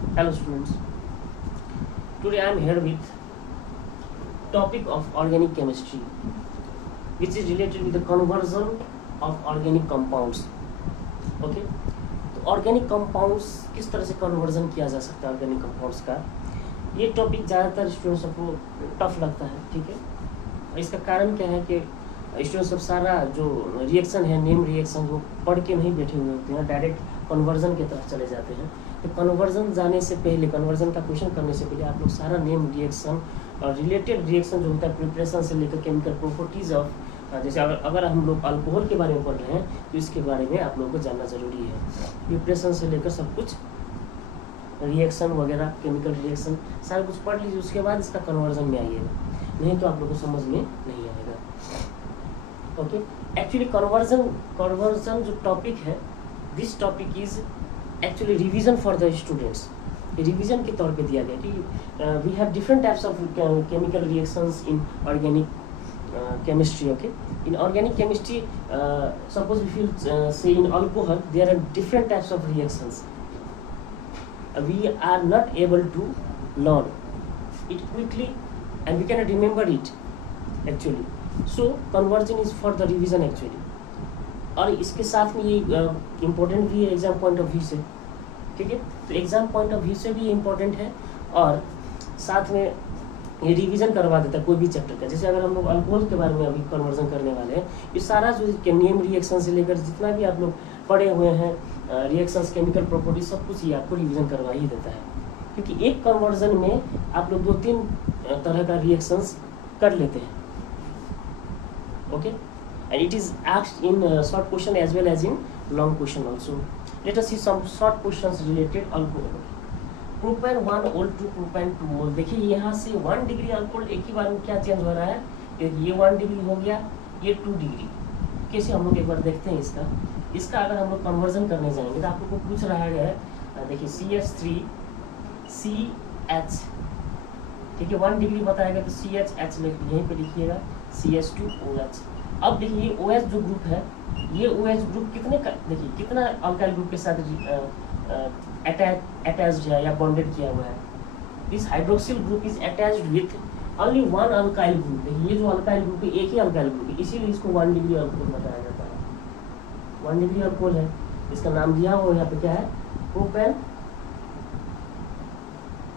Hello students, today I am here with topic of organic chemistry which is related with the conversion of organic compounds. Okay, तो organic compounds किस तरह से conversion किया जा सकता है ऑर्गेनिक कंपाउंड्स का, ये टॉपिक ज़्यादातर स्टूडेंट्स को टफ लगता है. ठीक है, इसका कारण क्या है कि स्टूडेंट्स सब सारा जो रिएक्शन है, नेम रिएक्शन, वो पढ़ के नहीं बैठे हुए होते हैं, डायरेक्ट कन्वर्जन की तरफ चले जाते हैं. तो कन्वर्जन जाने से पहले, कन्वर्जन का क्वेश्चन करने से पहले आप लोग सारा नेम रिएक्शन और रिलेटेड रिएक्शन जो होता है प्रिपरेशन से लेकर केमिकल प्रॉपर्टीज़ ऑफ, जैसे अगर हम लोग अल्कोहल के बारे में पढ़ रहे हैं तो इसके बारे में आप लोगों को जानना ज़रूरी है. प्रिपरेशन से लेकर सब कुछ, रिएक्शन वगैरह, केमिकल रिएक्शन सारा कुछ पढ़ लीजिए, उसके बाद इसका कन्वर्जन में आइएगा, नहीं तो आप लोगों को समझ में नहीं आएगा. ओके, एक्चुअली कन्वर्जन जो टॉपिक है, this topic is actually revision for the students. Revision के तौर पे दिया गया कि we have different types of chemical reactions in organic chemistry. Okay, in organic chemistry, suppose if you say in alcohol, there are different types of reactions. We are not able to learn it quickly and we cannot remember it actually. So conversion is for the revision actually. और इसके साथ में ये important भी है exam point of view से. ठीक है, तो एग्जाम पॉइंट ऑफ व्यू से भी इम्पोर्टेंट है और साथ में ये रिवीजन करवा देता है कोई भी चैप्टर का. जैसे अगर हम लोग अल्कोहल के बारे में अभी कन्वर्जन करने वाले हैं, ये सारा जो नेम रिएक्शन से लेकर जितना भी आप लोग पढ़े हुए हैं, रिएक्शंस, केमिकल प्रॉपर्टी, सब कुछ ये आपको रिवीजन करवा ही देता है. क्योंकि एक कन्वर्जन में आप लोग 2-3 तरह का रिएक्शंस कर लेते हैं. Okay, and it is asked in short question as well as in long question also. Let us see some short questions related alcohol. Propane 1 ol to propane 2 ओल. देखिए यहाँ से 1 डिग्री अल्कोहल एक ही बार में क्या चेंज हो रहा है, ये 1 डिग्री हो गया, ये 2 डिग्री. कैसे हम लोग एक बार देखते हैं इसका अगर हम लोग कन्वर्जन करने जाएंगे तो आप लोग को पूछ रहा है, देखिए CH3 CH. ठीक है, 1 डिग्री बताएगा तो CHH यहीं पे लिखिएगा, CH2OH. अब देखिए ये OH जो ग्रुप है, ये OH ग्रुप कितने का, देखिए कितना अल्काइल ग्रुप के साथ अटैच्ड है या बॉन्डेड किया हुआ है. This hydroxyl group is attached with only 1 alkyl group. ये जो अल्काइल ग्रुप है एक ही अल्काइल ग्रुप है, इसीलिए इसको 1 डिग्री अल्कोहल बताया जाता है. 1 डिग्री अल्कोहल है, इसका नाम दिया हुआ यहाँ पे क्या है, प्रोपेन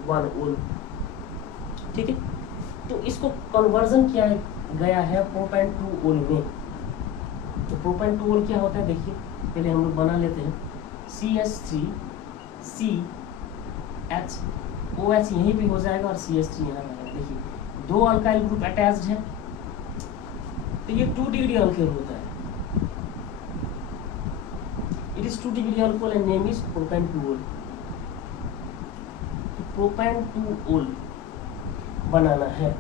1 ओल. ठीक है, तो इसको कन्वर्जन किया गया है प्रोपेन 2 ओल में. तो प्रोपेन 2 ओल क्या होता है, देखिए पहले हम लोग बना लेते हैं. CH3 CH OH यहीं पे हो जाएगा और CH3 यहाँ रहेगा. देखिए 2 अल्काइल ग्रुप अटैच्ड है तो ये 2 डिग्री अल्कोहल होता है. It is 2 degree alcohol and name is propane 2 ओल. प्रोपेन 2 ओल बनाना है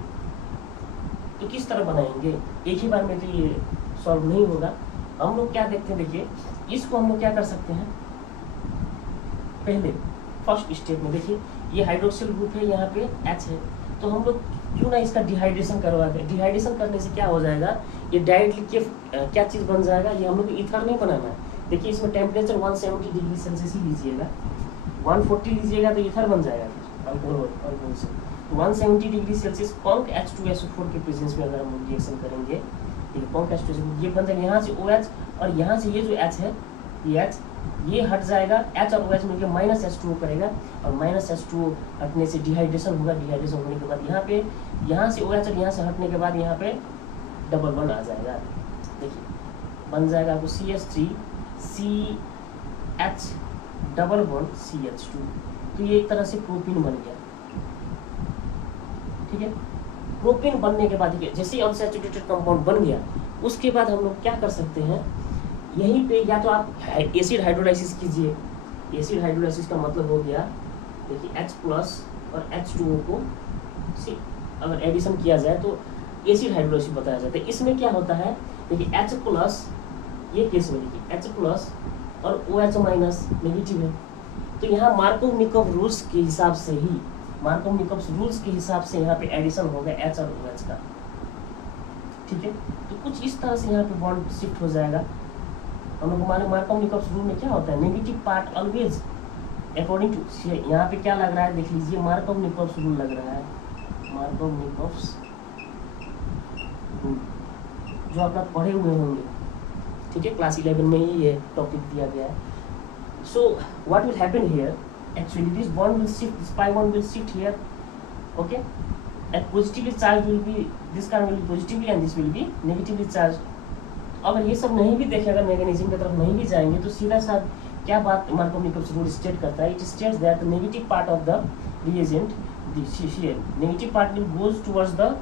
तो किस तरह बनाएंगे, एक ही बार में तो ये सॉल्व नहीं होगा. हम लोग क्या देखते हैं, देखिए इसको हम लोग क्या कर सकते हैं, पहले फर्स्ट स्टेप में देखिए ये हाइड्रोक्सिल ग्रुप है, यहाँ पे H है, तो हम लोग क्यों ना इसका डिहाइड्रेशन करवा दें. डिहाइड्रेशन करने से क्या हो जाएगा, ये डायरेक्टली क्या चीज़ बन जाएगा, ये हम लोग ईथर नहीं बनाना है. देखिए इसमें टेम्परेचर 170 डिग्री सेल्सियस ही लीजिएगा, 140 लीजिएगा तो ईथर बन जाएगा अल्कोहल से. 170 डिग्री सेल्सियस कॉन्क H2SO4 के प्रेजेंस में अगर हम लोग रिएक्शन करेंगे, कॉन्क H2SO4 ये बन जाएगा. यहाँ से OH और यहाँ से ये जो H है, ये H ये हट जाएगा, H और OH मिलकर -H2O करेगा और -H2O हटने से डिहाइड्रेशन होगा. डिहाइड्रेशन होने के बाद यहाँ से OH और यहाँ से हटने के बाद यहाँ पे डबल बॉन्ड आ जाएगा. देखिए बन जाएगा आपको CH3 CH double bond CH2. तो ये एक तरह से प्रोपीन बन गया. ठीक है, प्रोपीन बनने के बाद जैसे ही अनसैचुरेटेड कंपाउंड बन गया, उसके बाद हम लोग क्या कर सकते हैं, यहीं पे या तो आप एसिड हाइड्रोलाइसिस कीजिए. एसिड हाइड्रोलाइसिस का मतलब हो गया, देखिए H+ और H2O को अगर एडिशन किया जाए तो एसिड हाइड्रोलाइसिस बताया जाता है. इसमें क्या होता है, देखिए H+, ये केस में देखिए H+ और OH- नेगेटिव है. तो यहाँ मार्कोव-निकोव रूल्स के हिसाब से ही, मार्कोव-निकोव रूल्स के हिसाब से यहाँ पे एडिशन हो गया H और OH का. ठीक है, तो कुछ इस तरह से यहाँ पे बॉन्ड शिफ्ट हो जाएगा. हम लोग को मालूम मार्कोव-निकोव रूल में क्या होता है, negative part always according to यहाँ पे क्या लग रहा है देख लीजिए, मार्कोव-निकोव्स रूल लग रहा है, मार्कोव-निकोव्स रूल जो आप लोग पढ़े हुए होंगे, ठीक है, क्लास 11 में ही ये टॉपिक दिया गया है. So what will happen here, actually this bond will shift, this pi bond will shift here, okay, and positively charge will be, this carbon will be positively and this will be negatively charge. अगर ये सब नहीं भी देखेगा, magnesium की तरफ नहीं भी जाएंगे, तो सीधा सा क्या बात मार्कोव-निकोव्स रूल स्टेट करता है, it states that the negative part of the reagent, the negative part will goes towards the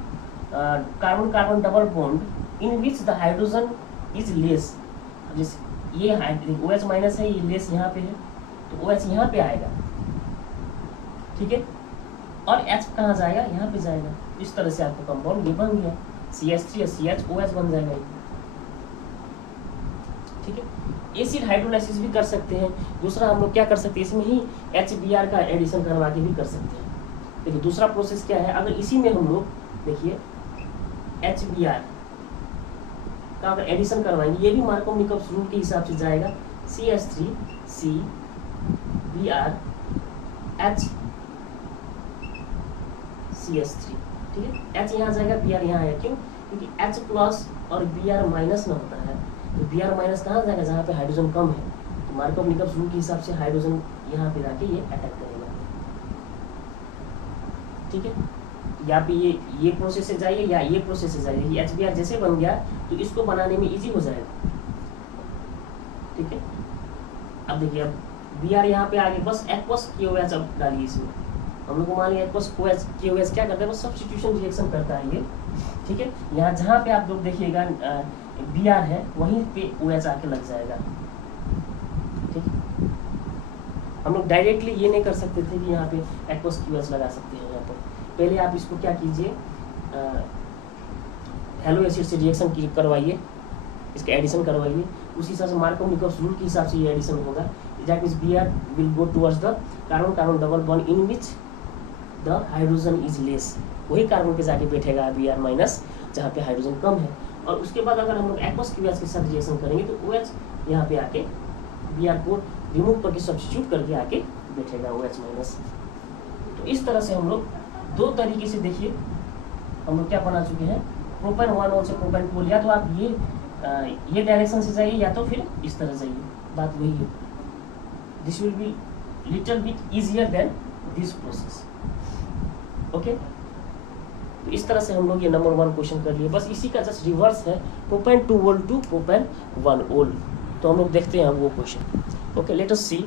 carbon carbon double bond in which the hydrogen is less. जैसे ये OH माइनस है, ये लेस यहाँ पे है, तो OH यहाँ पे आएगा, ठीक है, और H कहाँ जाएगा, यहाँ पे जाएगा. इस तरह से आपका कंपाउंड ये बन गया, CH3 CHOH बन जाएगा, ठीक है. एसिड हाइड्रोलाइसिस भी कर सकते हैं. दूसरा हम लोग क्या कर सकते हैं, इसमें ही HBr का एडिशन करवा के भी कर सकते हैं. देखिए दूसरा प्रोसेस क्या है, अगर इसी में हम लोग देखिए HBr का अगर एडिशन करवाएंगे, ये भी मार्कोव-निकोव्स रूल के हिसाब से जाएगा, CH3 CBr H CH3, ठीक है. H यहाँ जाएगा, Br यहाँ है, क्यों, क्योंकि H प्लस और Br माइनस ना होता है, तो Br माइनस कहाँ जाएगा, जहाँ पे हाइड्रोजन कम है, तो मार्कोव-निकोव्स रूल के हिसाब से हाइड्रोजन यहाँ पे जाके ये अटैक करेगा, ठीक है. या पे ये प्रोसेस से जाइए या ये प्रोसेस से जाइए, HBr जैसे बन गया तो इसको बनाने में इजी हो जाएगा, ठीक है. अब देखिए, अब Br यहाँ पे आगे बस एक्वस KOH अब डालिए इसमें, हम लोग को मान लिया एक्वस KOH क्या करता है, बस सब्स्टिट्यूशन रिएक्शन करता है ये, ठीक है. यहाँ जहाँ पे आप लोग देखिएगा Br है, वहीं पे OH आके लग जाएगा, ठीक है. हम लोग डायरेक्टली ये नहीं कर सकते थे कि यहाँ पे एक्वस KOH लगा सकते हैं. यहाँ पर पहले आप इसको क्या कीजिए, हेलो एसिड से रिएक्शन करवाइए, इसका एडिशन करवाइए, उसी हिसाब से मार्कोव-निकोव्स रूल के हिसाब से ये एडिशन होगा. That means Br will go towards the carbon carbon double bond in which the hydrogen is less, वही कार्बन पे जाके बैठेगा Br माइनस, जहाँ पे हाइड्रोजन कम है. और उसके बाद अगर हम लोग एक्वस KOH के साथ रिएक्शन करेंगे तो OH यहाँ पे आके Br को रिमूव करके सब्स्टिट्यूट करके आके बैठेगा OH माइनस. तो इस तरह से हम लोग दो तरीके से देखिए हम लोग क्या बना चुके हैं, प्रोपेन 1 ओल से प्रोपेन 2 ओल, या तो आप ये डायरेक्शन से जाइए या तो फिर इस तरह जाइए, बात वही है. This will be little bit easier than this process, okay. तो इस तरह से हम लोग ये नंबर 1 क्वेश्चन कर लिए, बस इसी का जस्ट रिवर्स है, प्रोपेन 2 ओल टू प्रोपेन 1 ओल. तो हम लोग देखते हैं वो question, okay. Let us see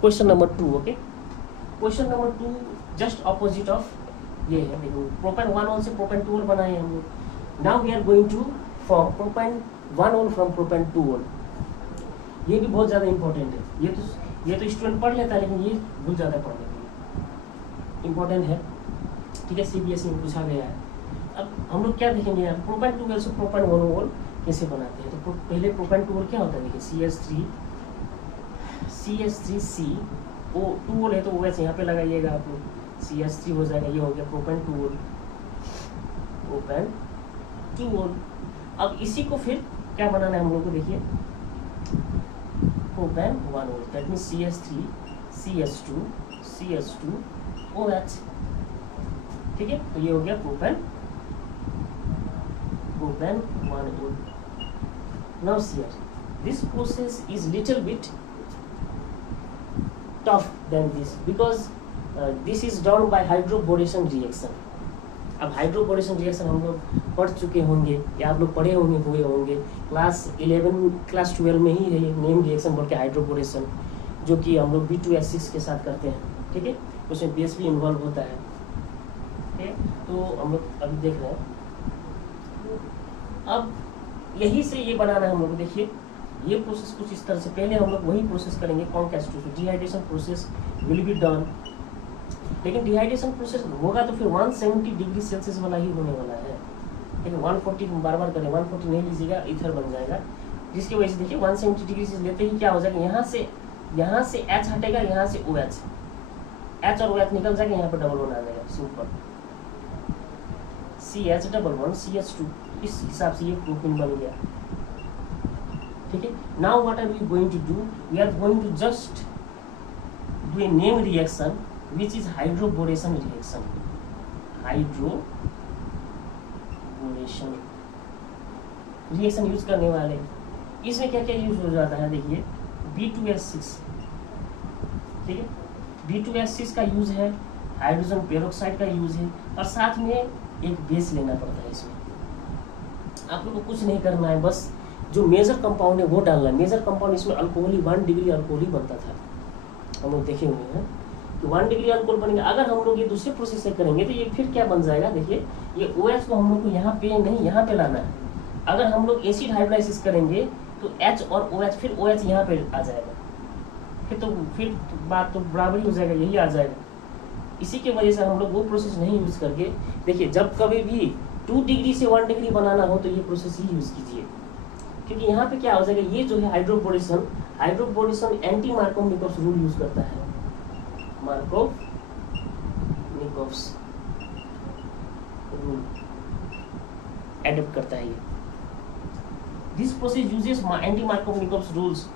question number 2, okay. Question number 2 just opposite of ये है, देखो प्रोपेन 1 ओल से प्रोपेन 2 ओल बनाए हम लोग. Now we are going to form propane 1 ol from propane 2 ओल. ये भी बहुत ज़्यादा इंपॉर्टेंट है, ये तो स्टूडेंट पढ़ लेता है, लेकिन ये बहुत ज़्यादा पढ़ने के लिए इंपॉर्टेंट है, ठीक है. CBSE में पूछा गया है. अब हम लोग क्या देखेंगे यहाँ, प्रोपेन 2 ओल से प्रोपेन 1 ओल कैसे बनाते हैं. तो पहले प्रोपेन 2 ओल क्या होता है, देखिए CH3 CO 2 ओल है, तो OH यहाँ पे लगाइएगा आप लोग, CH3 हो जाएगा, ये हो गया प्रोपेन 2 ओल, प्रोपेन 2 ओल. अब इसी को फिर क्या बनाना है हम लोग को, देखिए प्रोपेन 1 ओल, that means CH3 CH2 OH, ठीक है. तो ये हो गया प्रोपेन 1 ओल. Now see this process is little bit tough than this because this is done by hydroboration reaction. अब हाइड्रोबोरेशन रिएक्शन हम लोग पढ़ चुके होंगे या आप लोग पढ़े हुए होंगे क्लास 11 क्लास 12 में ही है नेम रिएक्शन बोल के हाइड्रोबोरेशन, जो कि हम लोग B2S6 के साथ करते हैं, ठीक है. उसमें बेस भी इन्वॉल्व होता है, ठीक है. तो हम लोग अभी देख रहे हैं, अब यही से ये बनाना है हम लोग को. देखिए ये प्रोसेस कुछ इस तरह से, पहले हम लोग वही प्रोसेस करेंगे कॉन्कैस्टेशन, dehydration process will be done. लेकिन डिहाइड्रेशन प्रोसेस होगा तो फिर 170 डिग्री सेल्सियस वाला ही होने वाला है, लेकिन 140 बार बार करें, 140 नहीं लीजिएगा, इथर बन जाएगा, जिसकी वजह से देखिए 170 डिग्री से लेते ही क्या हो जाएगा, यहाँ से H हटेगा, यहाँ से OH, H और OH निकल जाएगा, यहाँ पर डबल बॉन्ड आ जाएगा, simple CH double bond CH2. इस हिसाब से ये प्रोपेन बन गया, ठीक है. Now what are we going to do, we are going to just do a name reaction which is hydroboration reaction. Hydroboration reaction use करने वाले, इसमें क्या क्या यूज हो जाता है, देखिए B2S6, ठीक है, B2S6 का यूज है, हाइड्रोजन पेरोक्साइड का यूज है, और साथ में एक बेस लेना पड़ता है। इसमें आप लोग को कुछ नहीं करना है, बस जो मेजर कंपाउंड है वो डालना है। मेजर कंपाउंड इसमें अल्कोहल 1 डिग्री अल्कोहल बनता था, हम लोग देखे हुए हैं कि 1 डिग्री अल्कोहल बनेंगे। अगर हम लोग ये दूसरे प्रोसेस से करेंगे तो ये फिर क्या बन जाएगा, देखिए ये OH को हम लोग को यहाँ पे नहीं, यहाँ पे लाना है। अगर हम लोग एसिड हाइड्रोलाइसिस करेंगे तो H और OH, फिर OH यहाँ पे आ जाएगा, फिर बात तो बराबर ही हो जाएगा, यही आ जाएगा। इसी की वजह से हम लोग वो प्रोसेस नहीं यूज करके, देखिए जब कभी भी 2 डिग्री से 1 डिग्री बनाना हो तो ये प्रोसेस ही यूज कीजिए, क्योंकि यहाँ पे क्या हो जाएगा, ये जो है hydroboration anti Markovnikov's rule use करता है। मार्कोव-निकोव्स रूल एडप्ट करता है ये। This process uses anti Markovnikov's rules,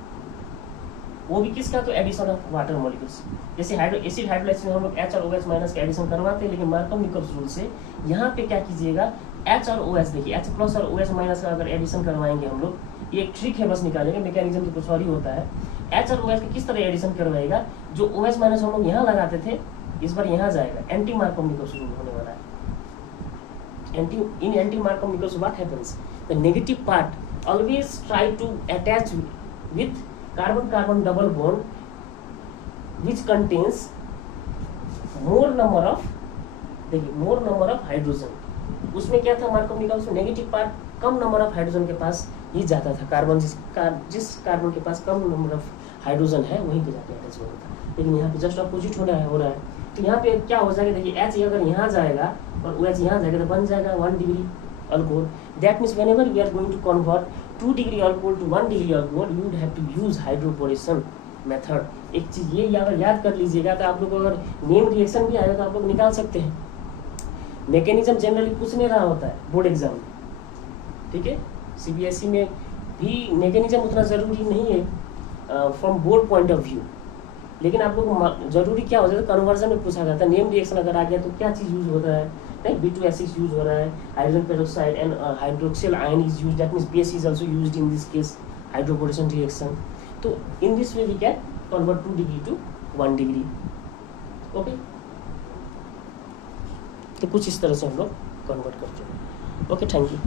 वो भी किसका, तो एडिशन ऑफ वाटर मॉलिक्यूल्स। जैसे एसिड हाइड्रोलाइसिस में हम लोग H और OH माइनस का एडिशन करवाते हैं, लेकिन मार्कोव-निकोव्स रूल से यहाँ पे क्या कीजिएगा, H और OH, देखिए H प्लस और OH माइनस का अगर एडिशन करवाएंगे हम लोग, ये एक ट्रिक है, बस निकालेंगे, मैकेनिज्म तो कुछ और ही होता है। H और OH का किस तरह एडिशन करवाएगा, जो OH माइनस हम लोग यहाँ लगाते थे, इस बार यहाँ जाएगा, एंटी मार्कोव-निकोव्स रूल होने वाला है। In anti Markov-Nichols, what happens? The negative part always try to attach with carbon-carbon double bond, which contains more number of, देखिए more number of hydrogen। उसमें क्या था, Markov-Nichols में negative part come number of hydrogen के पास ही जाता था, carbon जिस carbon के पास कम नंबर ऑफ हाइड्रोजन है वहीं पे जाके अटैच होता था। लेकिन यहाँ पे जस्ट अपोजिट हो रहा है। तो यहाँ पे क्या हो जाएगा, देखिए H अगर यहाँ जाएगा और OH यहाँ जाएगा तो बन जाएगा 1 degree alcohol. That means whenever we are going to convert 2 degree alcohol to 1 degree alcohol, you would have to use hydroboration method. एक चीज ये अगर याद कर लीजिएगा तो आप लोग अगर नेम रिएक्शन भी आएगा तो आप लोग निकाल सकते हैं। मैकेनिज्म जनरली पूछ नहीं रहा होता है बोर्ड एग्जाम में, ठीक है। CBSE में भी मैकेनिज्म उतना जरूरी नहीं है from board point of view, लेकिन आप लोग जरूरी क्या हो जाता है, कन्वर्जन में पूछा जाता है। नेम रिएक्शन अगर आ गया तो क्या चीज़ यूज होता है, नहीं B2S6 यूज हो रहा है, hydrogen peroxide and hydroxyl ion is use, that means base is also used in this case hydroboration reaction. तो in this way we can convert 2 degree to 1 degree, okay. तो कुछ इस तरह से हम लोग कन्वर्ट करते हैं, ओके, थैंक यू।